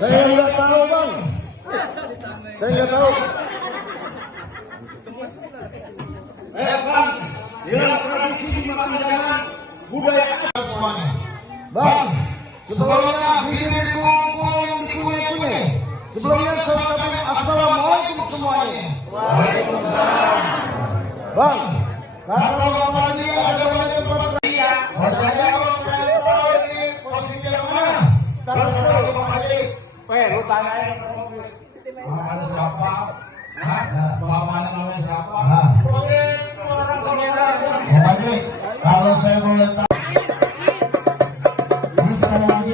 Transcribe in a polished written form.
Saya nggak tahu bang. Saya nggak tahu. Bang, dalam tradisi di Makanjalan budaya Semuanya. Bang, sebelumnya hadirin kumpul yang di kue-kue. Sebelumnya saya ucapkan assalamualaikum semuanya. Waalaikumsalam. Bang, kata Muhammad Ali ada banyak tempat. Iya. Makanya kalau kalian tahu ini posisi yang mana, terserah Muhammad Ali. Lu tanyain Muhammad siapa? Hah? Bapak namanya siapa? Orang saudara. Muhammad Ali, kalau saya boleh tahu. Sekali lagi